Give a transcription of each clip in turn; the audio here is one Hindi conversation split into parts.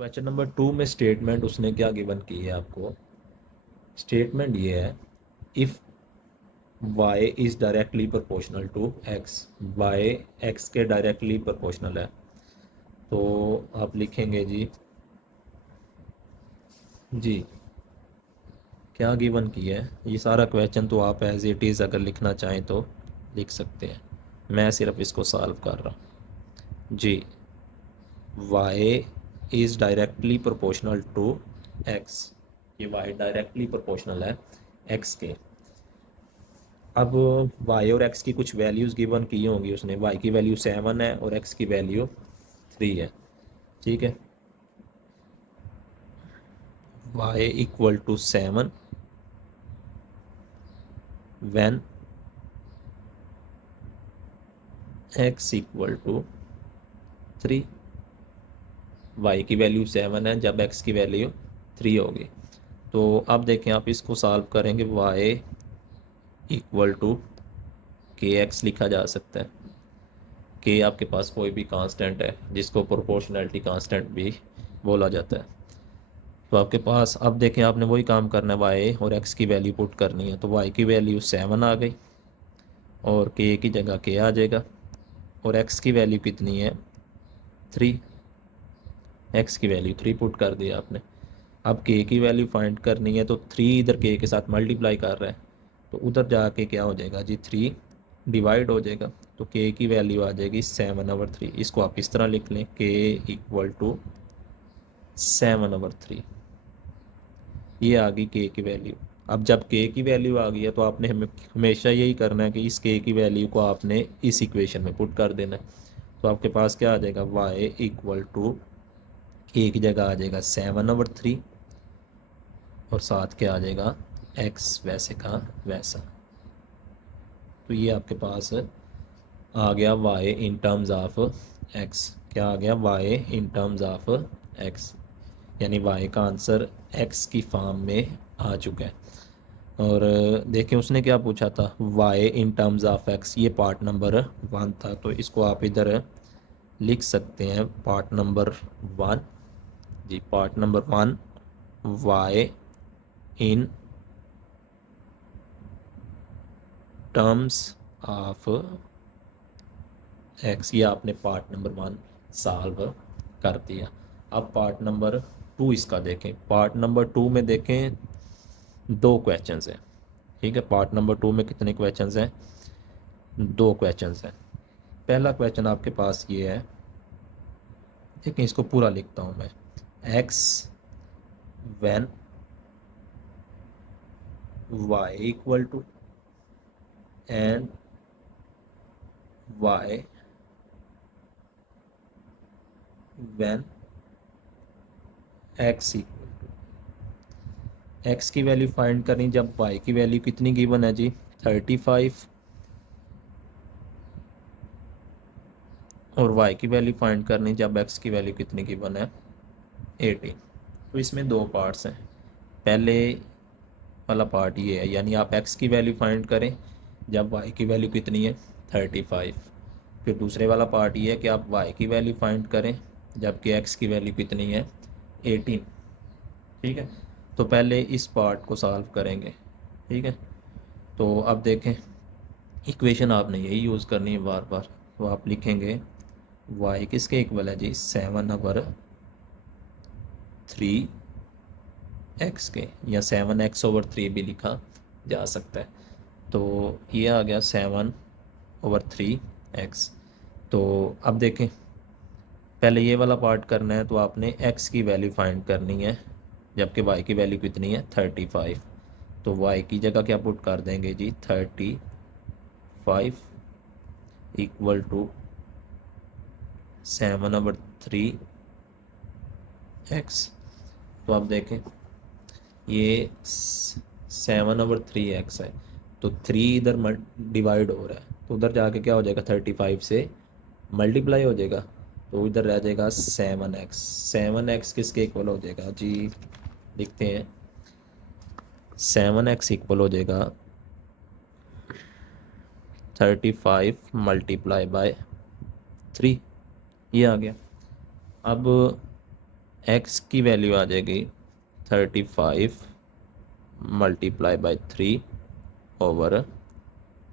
क्वेश्चन नंबर 2 में स्टेटमेंट उसने क्या गिवन की है आपको। स्टेटमेंट ये है, if y is directly proportional to x, y x के डायरेक्टली प्रोपोर्शनल है, तो आप लिखेंगे जी क्या गिवन की है। ये सारा क्वेश्चन तो आप एज इट इज़ अगर लिखना चाहें तो लिख सकते हैं, मैं सिर्फ इसको सॉल्व कर रहा हूँ जी। y is directly proportional to x, ये y डायरेक्टली प्रोपोर्शनल है x के। अब y और x की कुछ वैल्यूज़ गिवन की होंगी उसने, y की वैल्यू 7 है और x की वैल्यू 3 है, ठीक है। y equal to 7 when x equal to 3। y की वैल्यू 7 है जब x की वैल्यू 3 होगी। तो अब देखें, आप इसको सॉल्व करेंगे, y इक्वल टू के एक्स लिखा जा सकता है। के आपके पास कोई भी कांस्टेंट है जिसको प्रोपोर्शनैलिटी कांस्टेंट भी बोला जाता है। तो आपके पास अब देखें, आपने वही काम करना है, वाई और एक्स की वैल्यू पुट करनी है। तो वाई की वैल्यू 7 आ गई और के की जगह के आ जाएगा, और एक्स की वैल्यू कितनी है 3, एक्स की वैल्यू 3 पुट कर दिया आपने। अब के की वैल्यू फाइंड करनी है, तो 3 इधर के साथ मल्टीप्लाई कर रहा है, तो उधर जाके क्या हो जाएगा जी, 3 डिवाइड हो जाएगा, तो के की वैल्यू आ जाएगी 7/3। इसको आप इस तरह लिख लें, के इक्वल टू 7/3, ये आ गई के की वैल्यू। अब जब के की वैल्यू आ गई है तो आपने हमेशा यही करना है कि इस के की वैल्यू को आपने इस इक्वेशन में पुट कर देना है। तो आपके पास क्या आ जाएगा, y इक्वल टू के की जगह आ जाएगा 7/3 और साथ क्या आ जाएगा, x वैसे का वैसा। तो ये आपके पास आ गया y in terms of x। क्या आ गया, y in terms of x, यानी y का आंसर x की फॉर्म में आ चुका है। और देखिए उसने क्या पूछा था, y in terms of x, ये पार्ट नंबर 1 था, तो इसको आप इधर लिख सकते हैं पार्ट नंबर 1 जी। Part number 1, y in terms of x, ये आपने पार्ट नंबर 1 सॉल्व कर दिया। अब पार्ट नंबर 2 इसका देखें। पार्ट नंबर 2 में देखें 2 क्वेश्चंस हैं, ठीक है। पार्ट नंबर 2 में कितने क्वेश्चंस हैं, 2 क्वेश्चंस हैं। पहला क्वेश्चन आपके पास ये है, देखिए इसको पूरा लिखता हूँ मैं, x when y equal to and y when x equal to, x की वैल्यू फाइंड करनी जब y की वैल्यू कितनी गिवन है जी, 35, और y की वैल्यू फाइंड करनी जब x की वैल्यू कितनी गिवन है 18। तो इसमें 2 पार्ट्स हैं। पहले वाला पार्ट ये है, यानी आप x की वैल्यू फाइंड करें जब y की वैल्यू कितनी है 35। फिर दूसरे वाला पार्ट ये है कि आप y की वैल्यू फाइंड करें जबकि x की वैल्यू कितनी है 18, ठीक है। तो पहले इस पार्ट को सॉल्व करेंगे, ठीक है। तो अब देखें, इक्वेशन आपने यही यूज़ करनी है बार बार। तो आप लिखेंगे y किसके इक्वल है जी, 7/3 के, या 7x/3 भी लिखा जा सकता है। तो ये आ गया 7/3x। तो अब देखें, पहले ये वाला पार्ट करना है, तो आपने x की वैल्यू फाइंड करनी है जबकि y की वैल्यू कितनी है 35। तो y की जगह क्या पुट कर देंगे जी, 35 इक्वल टू 7/3x। तो आप देखें ये 7/3x है, तो 3 इधर डिवाइड हो रहा है, तो उधर जाके क्या हो जाएगा, 35 से मल्टीप्लाई हो जाएगा, तो इधर रह जाएगा 7x। 7x किसके इक्वल हो जाएगा जी, लिखते हैं 7x इक्वल हो जाएगा 35 मल्टीप्लाई बाय 3, ये आ गया। अब एक्स की वैल्यू आ जाएगी 35 मल्टीप्लाई बाई 3 ओवर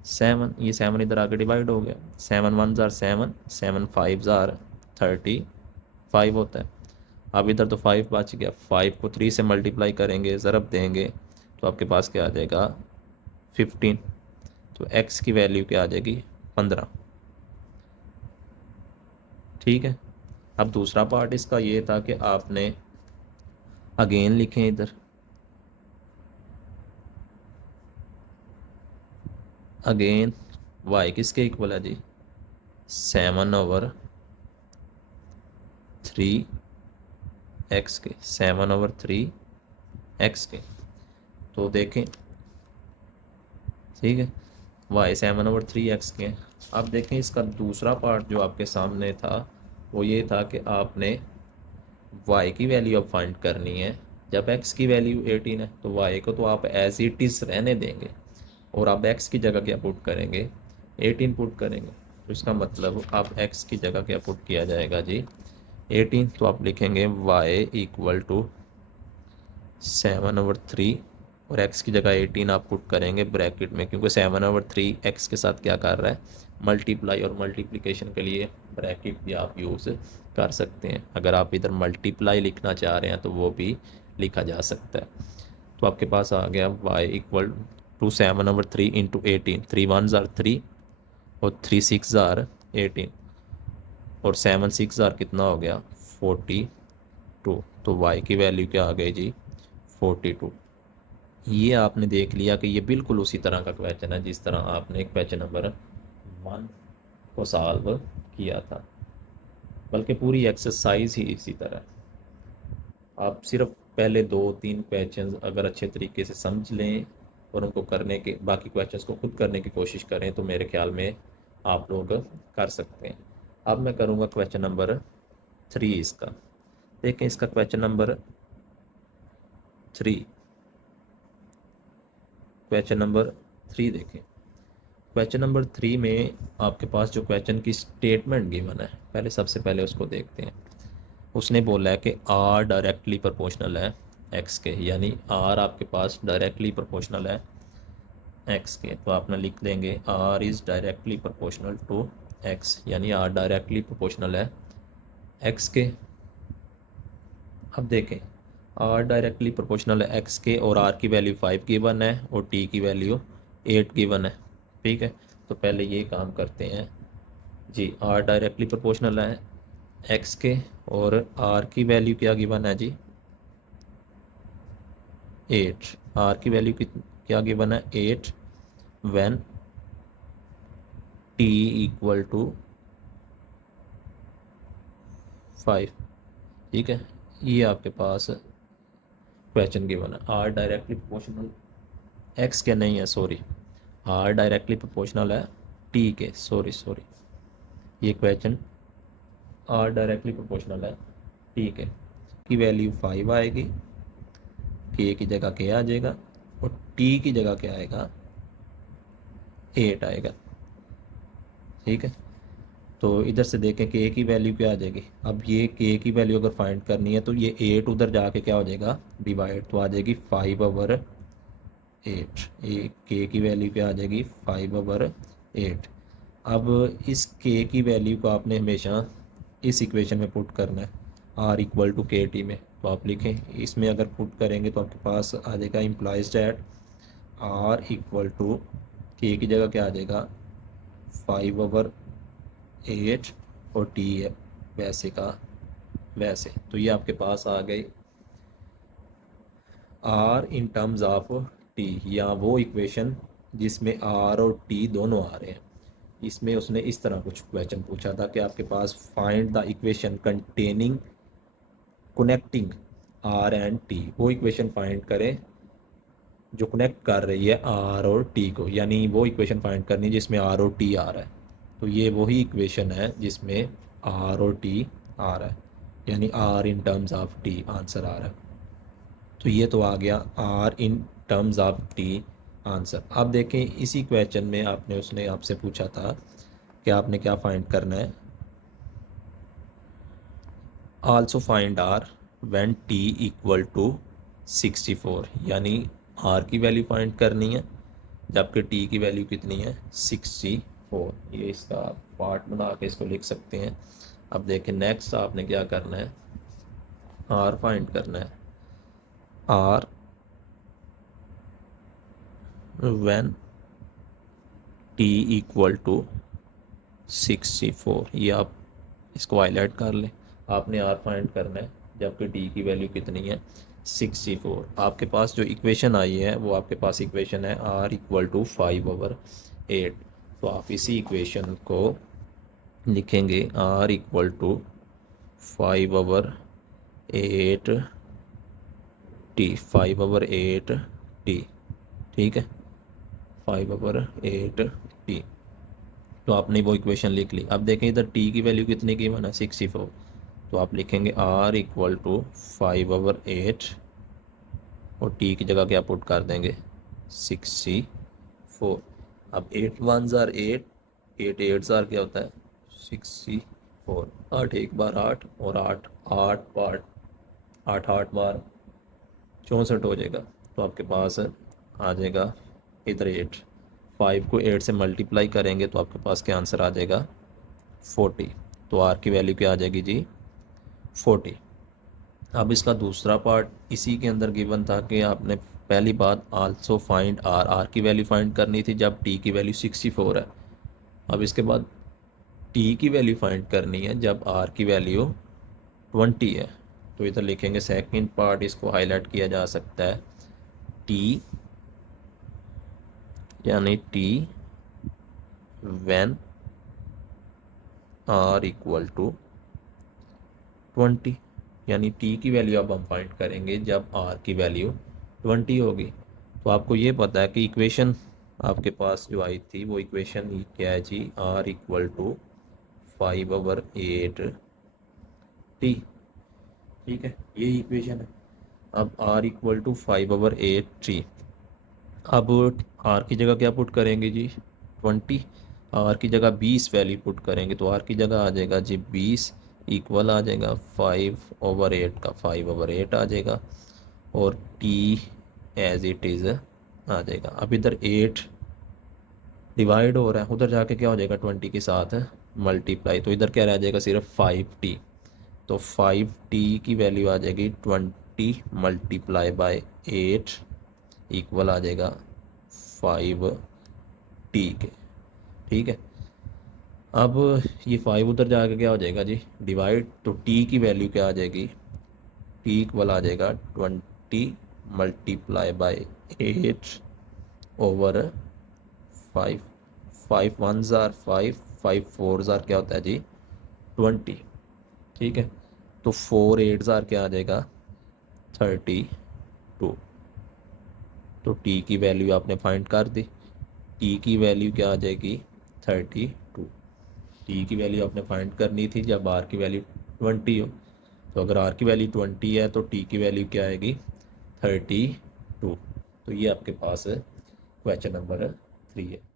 7। ये 7 इधर आके डिवाइड हो गया, 7 वन ज़ार 7, 7 फाइव ज़ार 35 होता है। अब इधर तो 5 बच गया, 5 को 3 से मल्टीप्लाई करेंगे, ज़रब देंगे तो आपके पास क्या आ जाएगा 15। तो x की वैल्यू क्या आ जाएगी 15। ठीक है। अब दूसरा पार्ट इसका ये था कि आपने अगेन लिखें इधर, अगेन y किसके इक्वल है जी 7/3 x के, 7/3 x के। तो देखें, ठीक है, y 7/3 x के। अब देखें इसका दूसरा पार्ट जो आपके सामने था वो ये था कि आपने y की वैल्यू अब फाइंड करनी है। जब x की वैल्यू 18 है तो y को तो आप एज इट इज़ रहने देंगे और आप x की जगह क्या पुट करेंगे 18 पुट करेंगे। तो इसका मतलब आप x की जगह क्या पुट किया जाएगा जी 18। तो आप लिखेंगे y इक्वल टू 7/3 और x की जगह 18 आप पुट करेंगे ब्रैकेट में, क्योंकि 7/3 x के साथ क्या कर रहा है मल्टीप्लाई, और मल्टीप्लिकेशन के लिए ब्रैकेट भी आप यूज़ कर सकते हैं। अगर आप इधर मल्टीप्लाई लिखना चाह रहे हैं तो वो भी लिखा जा सकता है। तो आपके पास आ गया y equal to 7/3 into 18, 3 one ज़ार 3 और 3 6 ज़ार 18 और 7 6 ज़ार कितना हो गया 42। तो y की वैल्यू क्या आ गई जी 42। ये आपने देख लिया कि ये बिल्कुल उसी तरह का क्वेश्चन है जिस तरह आपने क्वेश्चन नंबर 1 को सॉल्व किया था, बल्कि पूरी एक्सरसाइज ही इसी तरह। आप सिर्फ पहले 2-3 क्वेश्चन अगर अच्छे तरीके से समझ लें और उनको करने के, बाकी क्वेश्चंस को खुद करने की कोशिश करें तो मेरे ख्याल में आप लोग कर सकते हैं। अब मैं करूँगा क्वेश्चन नंबर 3 इसका। देखें इसका क्वेश्चन नंबर 3, क्वेश्चन नंबर 3 देखें। क्वेश्चन नंबर 3 में आपके पास जो क्वेश्चन की स्टेटमेंट गिवन है, पहले सबसे पहले उसको देखते हैं। उसने बोला है कि आर डायरेक्टली प्रोपोर्शनल है एक्स के, यानी आर आपके पास डायरेक्टली प्रोपोर्शनल है एक्स के। तो आपने लिख देंगे r is directly proportional to x, यानी आर डायरेक्टली प्रोपोर्शनल है एक्स के। अब देखें आर डायरेक्टली प्रोपोर्शनल है एक्स के और आर की वैल्यू 5 गिवन है और टी की वैल्यू 8 गिवन है। ठीक है, तो पहले ये काम करते हैं जी। आर डायरेक्टली प्रोपोर्शनल है एक्स के और आर की वैल्यू क्या गिवन है जी 8। आर की वैल्यू क्या गिवन है 8 व्हेन टी इक्वल टू 5। ठीक है, ये आपके पास क्वेश्चन गिवन है। आर डायरेक्टली प्रोपोर्शनल एक्स के नहीं है, सॉरी, आर डायरेक्टली प्रोपोर्शनल है टी के, सॉरी, ये क्वेश्चन आर डायरेक्टली प्रोपोर्शनल है टी के। की वैल्यू 5 आएगी, के की जगह के आ जाएगा और टी की जगह क्या आएगा 8 आएगा। ठीक है, तो इधर से देखें के की वैल्यू क्या आ जाएगी। अब ये के की वैल्यू अगर फाइंड करनी है तो ये 8 उधर जाके क्या हो जाएगा डिवाइड, तो आ जाएगी 5/8। ए के की वैल्यू क्या आ जाएगी 5/8। अब इस के की वैल्यू को आपने हमेशा इस इक्वेशन में पुट करना है आर इक्वल टू के टी में। तो आप लिखें इसमें अगर पुट करेंगे तो आपके पास आ जाएगा implies that r equal to k की जगह क्या आ जाएगा 5/8 और टी है वैसे का वैसे। तो ये आपके पास आ गई r in terms of t, या वो इक्वेशन जिसमें आर और टी दोनों आ रहे हैं। इसमें उसने इस तरह कुछ क्वेश्चन पूछा था कि आपके पास find the equation containing connecting R and T. वो इक्वेशन फाइंड करें जो कनेक्ट कर रही है आर और टी को, यानी वो इक्वेशन फाइंड करनी है जिसमें आर और टी आ रहा है। तो ये वही इक्वेशन है जिसमें आर और टी आ रहा है, यानी R in terms of T answer आ रहा है। तो ये तो आ गया R in terms of T answer. अब देखें इसी क्वेश्चन में आपने उसने आपसे पूछा था कि आपने क्या फाइंड करना है, also find r when t equal to 64, यानी आर की वैल्यू फाइंड करनी है जबकि टी की वैल्यू कितनी है 64। ये इसका पार्ट बना के इसको लिख सकते हैं। अब देखें नेक्स्ट आपने क्या करना है, आर फाइंड करना है। R when t equal to 64, ये आप इसको हाईलाइट कर लें। आपने आर फाइंड करना है जबकि टी की वैल्यू कितनी है 64। आपके पास जो इक्वेशन आई है वो आपके पास इक्वेशन है आर इक्वल टू 5/8। तो आप इसी इक्वेशन को लिखेंगे r equal to 5/8 t, 5/8 t, ठीक है, 5/8 टी। तो आपने वो इक्वेशन लिख ली। अब देखें इधर टी की वैल्यू कितनी गिवन है 64, तो आप लिखेंगे आर इक्वल टू 5/8 और टी की जगह क्या पुट कर देंगे 64। अब 8 1 जार 8, 8 8 जार क्या होता है 64, 8 एक बार 8 और 8 8 बार 8 8 बार 64 हो जाएगा। तो आपके पास आ जाएगा इधर 8, 5 को 8 से मल्टीप्लाई करेंगे तो आपके पास क्या आंसर आ जाएगा 40। तो आर की वैल्यू क्या आ जाएगी जी 40। अब इसका दूसरा पार्ट इसी के अंदर गिवन था कि आपने पहली बात आल्सो फाइंड आर, आर की वैल्यू फाइंड करनी थी जब टी की वैल्यू 64 है। अब इसके बाद टी की वैल्यू फाइंड करनी है जब आर की वैल्यू 20 है। तो इधर लिखेंगे सेकंड पार्ट, इसको हाईलाइट किया जा सकता है टी, यानी t when r equal to 20, यानी टी की वैल्यू अब हम फाइंड करेंगे जब आर की वैल्यू 20 होगी। तो आपको ये पता है कि इक्वेशन आपके पास जो आई थी वो इक्वेशन क्या है जी आर इक्वल टू 5/8 टी, ठीक है, ये इक्वेशन है। अब आर इक्वल टू 5/8 टी। अब आर की जगह क्या पुट करेंगे जी 20, आर की जगह 20 वैल्यू पुट करेंगे तो आर की जगह आ जाएगा जी 20 इक्वल आ जाएगा 5/8 का 5/8 आ जाएगा और टी एज इट इज़ आ जाएगा। अब इधर 8 डिवाइड हो रहा है, उधर जाके क्या हो जाएगा 20 के साथ मल्टीप्लाई, तो इधर क्या रह जाएगा सिर्फ 5t। तो 5t की वैल्यू आ जाएगी 20 मल्टीप्लाई बाय 8 इक्वल आ जाएगा 5t के, ठीक है। अब ये 5 उधर जाके क्या हो जाएगा जी डिवाइड, तो t की वैल्यू क्या आ जाएगी t इक्वल आ जाएगा 20 multiply by 8 over 5, 5 1 jar 5, 5 4 jar क्या होता है जी 20, ठीक है। तो 4 8 जार क्या आ जाएगा 32। तो टी की वैल्यू आपने फाइंड कर दी, टी की वैल्यू क्या आ जाएगी 32। टी की वैल्यू आपने फाइंड करनी थी जब आर की वैल्यू 20 हो। तो अगर आर की वैल्यू 20 है तो टी की वैल्यू क्या आएगी 32। तो ये आपके पास क्वेश्चन नंबर 3 है।